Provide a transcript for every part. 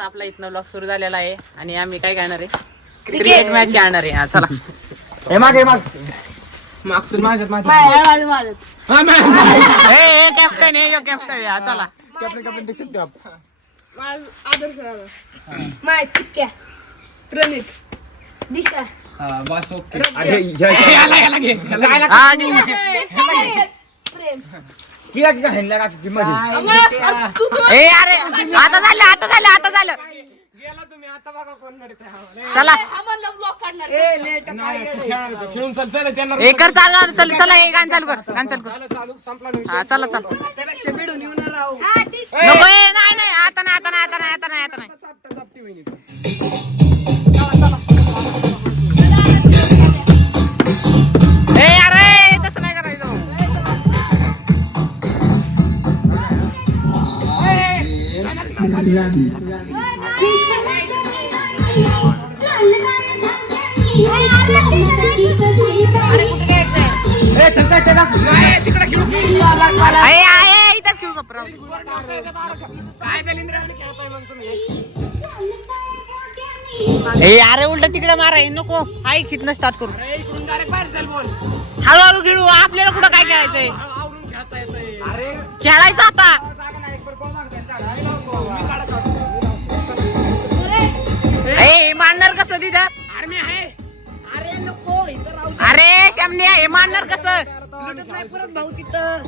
असा आपला इथनं ब्लॉग सुरू झालेला आहे आणि आम्ही काय खेळणार आहे क्रिकेट मॅच खेळणार आहे. हा चला हे मागे माग कॅप्टन आहे कॅप्टन हा चला कॅप्टन दिसत बस ओके ए अरे आता झालं चला ए कर चला ए गाणं चालू कर हा चला नको नाही आता नाही ए अरे तसं नाही करायचं इथंच खेळू का ए अरे उलट तिकडे माराय नको हाय खितनं स्टार्ट करू हळूहळू खेळू आपल्याला कुठं काय खेळायचंय खेळायचं आता ए मानणार कसं तिथं अरे शामने हे मानणार कसं परत भाऊ तिथं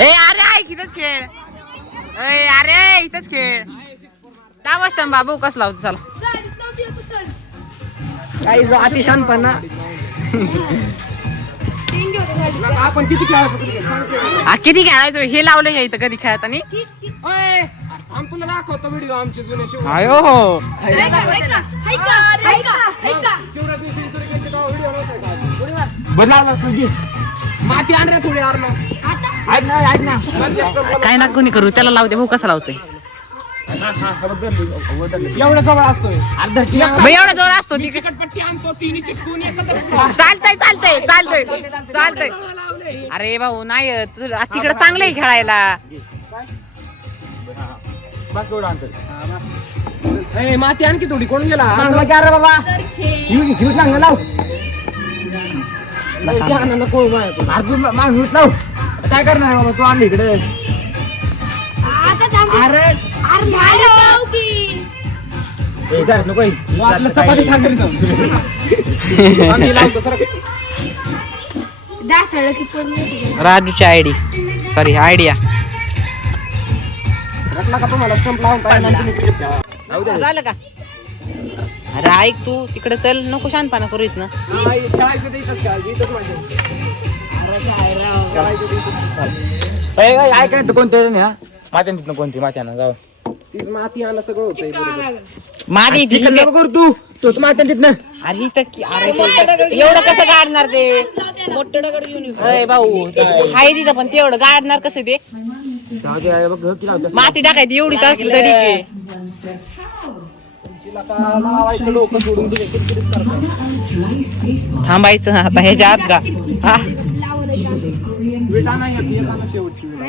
ए अरे ऐक इथंच खेळ अरे इथंच खेळ का बसतं बाबू कसला होतो चला काही जो अतिशानपणा आपण किती खेळायचो किती खेळायचो हे लावलं हे इथं कधी खेळत आणि आम्ही तुला दाखवतो व्हिडिओ आमचे जुने अयो हो शिवराज सेंचुरी केली व्हिडिओ नव्हता बदलावला तुझी माती आण रे थोडी आरण ऐक ना काय ना कोणी करू त्याला लावते भाऊ कसा लावतोय एवढं जवळ असतोय एवढा जोर असतो तिकडे चिकटपट्टी आणतो तिन्ही चिटकून एकत्र चालतंय अरे भाऊ नाही तिकडे चांगलं आहे खेळायला माती आणखी थोडी कोण गेला बाबा लाव काय करणार बाबा तू आणली इकडे अरे नको चपाती खा घरी जाऊन आम्ही लावतो सर राजूची आयडिया रटला का तुम्हाला स्टंप लावून पाहिजे झालं का अरे ऐक तू तिकडे चल नको शानपणा करू इथनं खेळायचं ते इथंच खेळायचं इथंच काय तू कोणते मात्यान तिथनं कोणती मात्यानं जाऊ तीच माती आणलं सगळं होतं मादी तिथं कर तू मात्यान तिथनं अरे अरे एवढं कसं गाडणार ते मोठं दगड घेऊन भाऊ हाय तिथं पण ते एवढं गाडणार कसं ते माती टाकायची एवढीच असली तरी की लावायचं डोकं सोडून तुझ्या किरकिरीत करतो थांबायचं आता ह्याच्या आत का विटा नाही येत, एक आणा शेवटची विटा.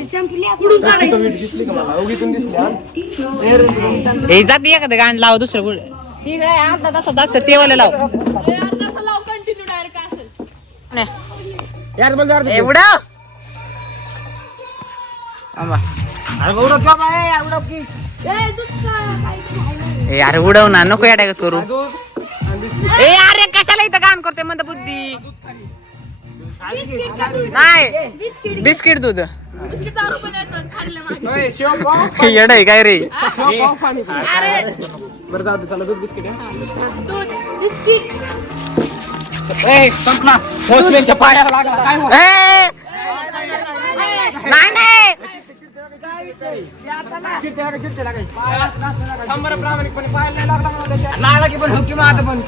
वीट दिसली का मला उगीतून दिसली हे जाते एखादं गाण लाव दुसरं कुठे ती काय अर्धा तासात असतं तेवाला लाव एवढं ए अरे उडव ना नको या डायगत करू ए अरे कशाला इथं गाण करते म्हणत बुद्धी नाही बिस्किट दूध येड आहे काय रे बरं जाऊ दे चला दूध बिस्किट संपला भोसलेंच्या पायाला लागला काय नाही नाही प्रामाणिकपणे पायाला नाही लागला मला त्याच्या लागला की पण हुकी मग आता पण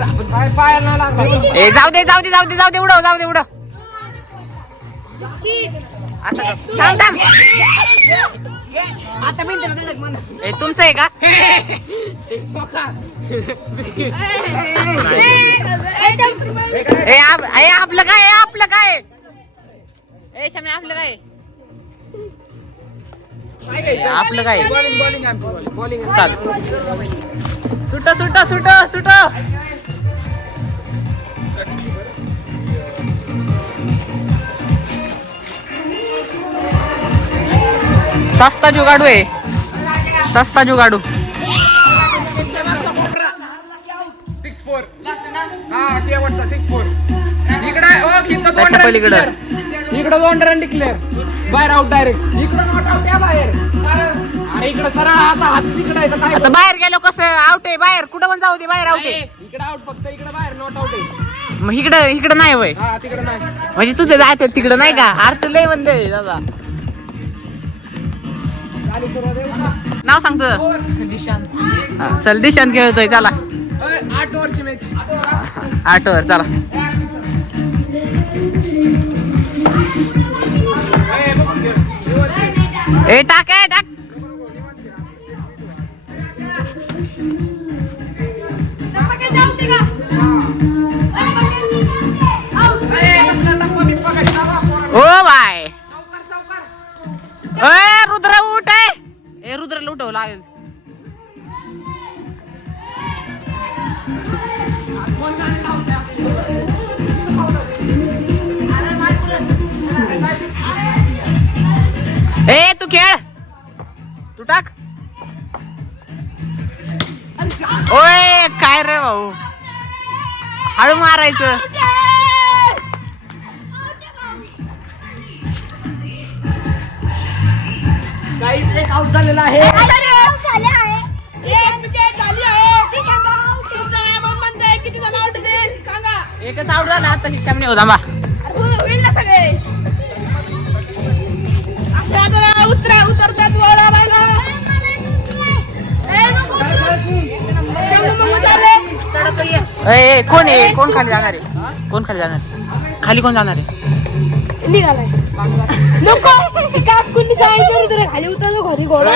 पायाला नाही लागला ए जाऊ दे उडव आता थांब आता ए तुमचं आहे का बिस्किट ए आपलं काय ए शाम्या आपलं काय काय घ्यायचं? आपलं काय बॉलिंग बॉलिंग आमची बॉलिंग बॉलिंग चाल सुट सुट सुट सुट सस्ता जुगाडू आहे सस्ता जुगाडू 6-4 हा शेवटचा 6-4 इकडे हो किती त्याच्या पलीकडं. इकडे 2 रन डिक्लेअर बाहेर आउट डायरेक्ट इकडे नॉट आउट या बाहेर अरे इकडे सरळ आता हात तिकडे आहे तर काय आता बाहेर गेलो कसं आउट आहे बाहेर कुठं पण जाऊ दे बाहेर आउट आहे इकडे आउट फक्त इकडे बाहेर नॉट आउट आहे मग इकडं नाही वय हा तिकडे नाही म्हणजे तुझं जायचं तिकडं नाही का अर्थ लय बंद आहे दादा झाली सुरुवात आहे बघा. नाव सांग तुझं हा, चल दिशांत खेळतोय चला 8 ओव्हरची मॅच 8 वर चला ए टाक ए टाक ओ बाय ए रुद्र उठ ए रुद्रला उठव लागेल ए तू खेळ तू टाक ओय काय रे भाऊ हळू मारायचं काहीच एक आउट झालेला आहे एकच आउट झाला आता शिक्षण नाही होता बा ए कोण आहे कोण खाली जाणार आहे कोण खाली जाणार आहे खाली कोण जाणार आहे निघालाय नको ती काकूंनी सांगितलं रुद्र खाली उतरतो घरी घोडा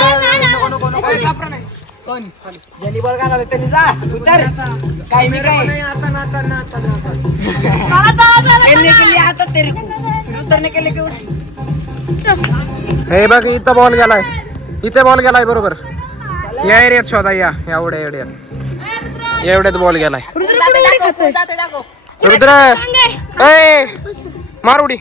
कोण ज्यांनी बॉल घालावे त्यांनी जा उतर काय मी काय खेळने के लिए आता तेरे को उतरने के लिए क्यों हे बघ इथं बॉल गेलाय इथे बॉल गेलाय बरोबर या एरियात शोधा या एवढ्या एरियात एवढ्यात बॉल गेलाय रुद्र ए मार उडी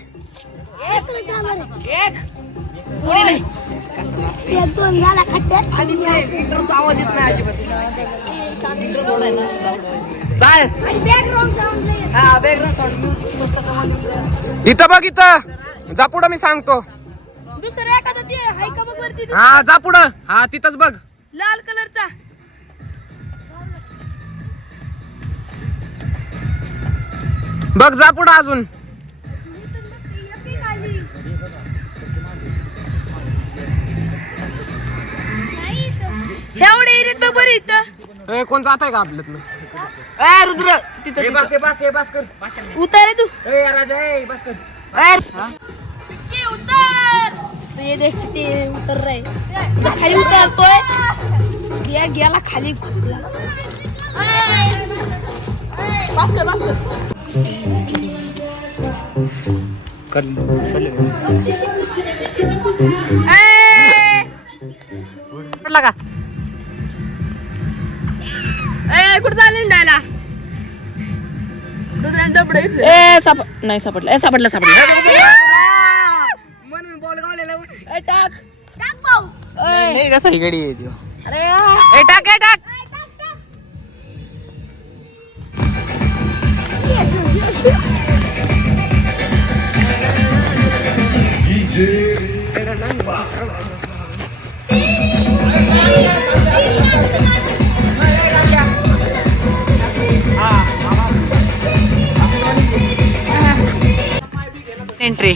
आवाज येत नाही चाल हा बॅकग्राऊंड साऊंड इथं बघ इथं जा पुढं मी सांगतो दुसरं एखादं ते हाय का बघ वरती हा जा पुढं हा तिथंच बघ लाल कलरचा बघ जा पुढं अजून एवढे एरियात बघ बरं इथं ए कोण जात आहे का आपल्यातलं ए रुद्र तिथं हे बस हे बस हे बस कर उतर रे तू ए राजा ए बस कर विक्की उतर तो ये देख सकते हैं, उतर रहे तो खाली उतरतोय गया गेला खाली बस कर लगा ए कुठं चालली डायला ए नाही सापडलं म्हणून बॉल गावलेला ए टाक टाक भाऊ नाही कसं ही गडी आहे ती. अरे ए टाक ए टाक एंट्री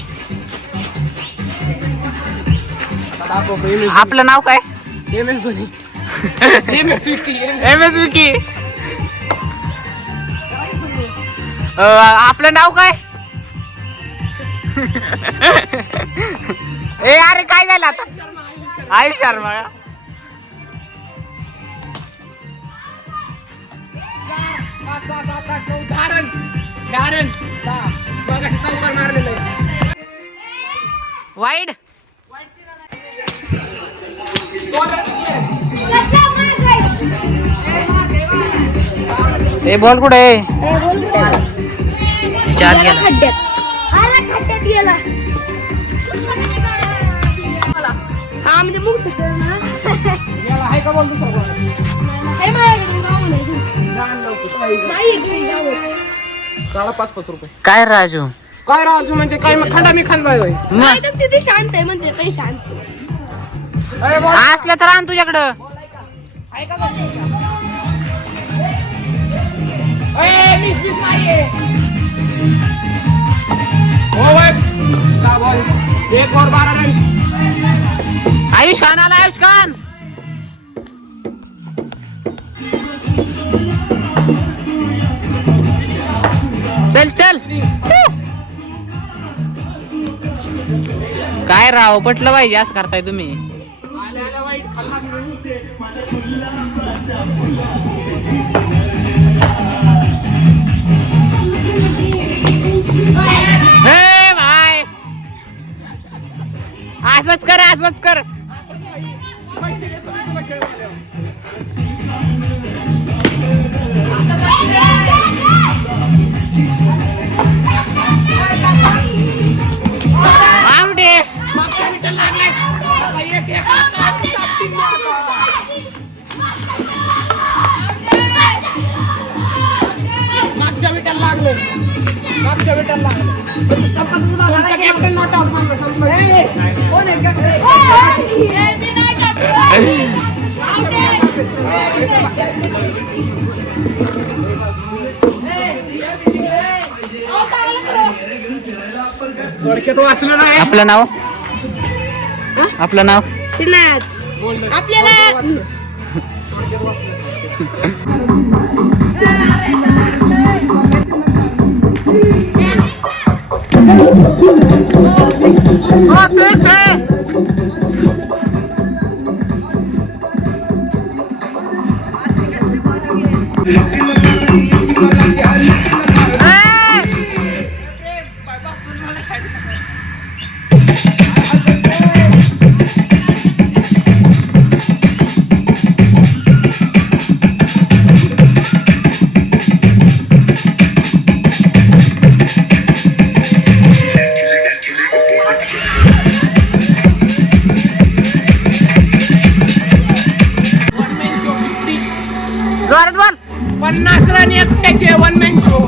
आपलं नाव काय MS Dhoni MS Vicky MS Vicky आपलं नाव काय ए अरे काय झालं आता आयुष शर्मा का? 5 6 7 8 9 धारण बघ अशी चौकार मारलेलं आहे वाईड. हे बॉल कुठे आहे? चार गेला. खड्ड्यात गेला. हा म्हणजे मुख ना. याला आहे का बोल दुसरा बॉल? हे माझ्याकडे जाऊ नये. नाही तुम्ही जाऊ. काढा 5-5 रुपये. काय राजू? काय राजू म्हणजे काय मग खंडा मी खांदा होय. नाही तर तिथे शांत आहे म्हणते काही शांत. अरे बॉल असल्या तर आण तुझ्याकडं. आहे का बॉल? ए मिस नाहीये. हो भाई 6 बॉल 1 और 12 रन. आयुष खान आला. आयुष खान चल चल. काय राव पटलं पाहिजे असं करताय तुम्ही. आल्या वाईट खाल्ला. हे भाई असंच कर असंच कर. पैसे देतो मी तुला खेळ झाल्यावर. आवडे. मागच्या विकेट लागले. आता एक. मागच्या विकेट लागले. तुमचा कॅप्टन नॉट आउट मारला संपलं. कोण आहे का? मी नाही करतो. थोडक्यात वाचलं नाही. आपलं नाव. आपलं नाव. श्रीनाथ आपल्याला जोरात बोल. 50 रन एकट्याचे 1 मॅन शो.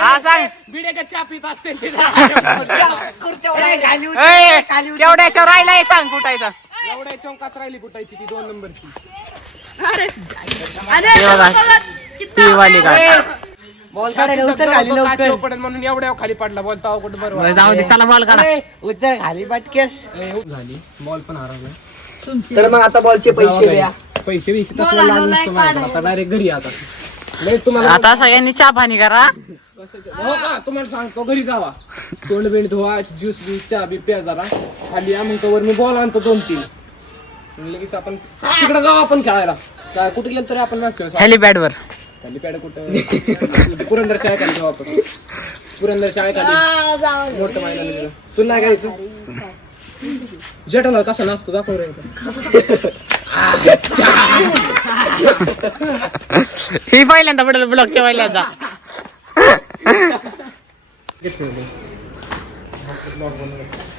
हा सांग. बिड्याच्या चहा पित असते. केवढ्याच्या राहिलाय सांग फुटायचा. एवढ्या चौकाच राहिली कुठायची ती 2 नंबरची. ती वाली काय. बॉल काढायला उत्तर खाली लवकर. पडेल म्हणून एवढ्या खाली पडला बॉल. ताव कुठं बरोबर जाऊ दे चला बॉल काढा. उत्तर खाली पटकेस. झाली. बॉल पण हरवला. तर मग आता बॉलचे पैसे द्या. पैसे बिसे तसं लागलं नसतं माझ्याकडे. आता डायरेक्ट घरी आता. नाही तुम्हाला आता सगळ्यांनी चहा पाणी करा. हो का तुम्हाला सांगतो घरी जावा. तोंड बिंड धुवा. ज्यूस बी चहा बी प्या जरा. खाली आम्ही तोवर मी बॉल आणतो 2-3. लगेच आपण तिकडे जाऊ आपण खेळायला. काय कुठे गेलो तरी आपण मागच्या वेळेस. हेलिपॅड वर. हेलिपॅड कुठं पुरंदर शाळा खाली जाऊ आपण. पुरंदर शाळा खाली मोठं मैदान. तुला नाही घ्यायचं. जेठाला कसा नसतो दाखव रे. ही पहिल्यांदा पडेल ब्लॉकच्या पहिल्यांदा.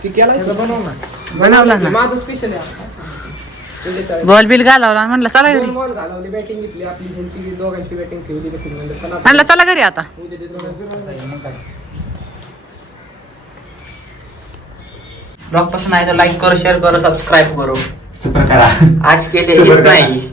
ती केला बनव ना. बनवला ना. माझं स्पेशल आहे. बॉल बिल घालावला म्हणलं चला घरी. बॉल घालवली बॅटिंग घेतली आपली. त्यांची दोघांची बॅटिंग ठेवली. म्हणलं चला घरी आता. ब्लॉग पसंद आए तो लाइक करो, शेयर करो, सब्सक्राइब करो. सुपर करा. आज के लिए इतना ही.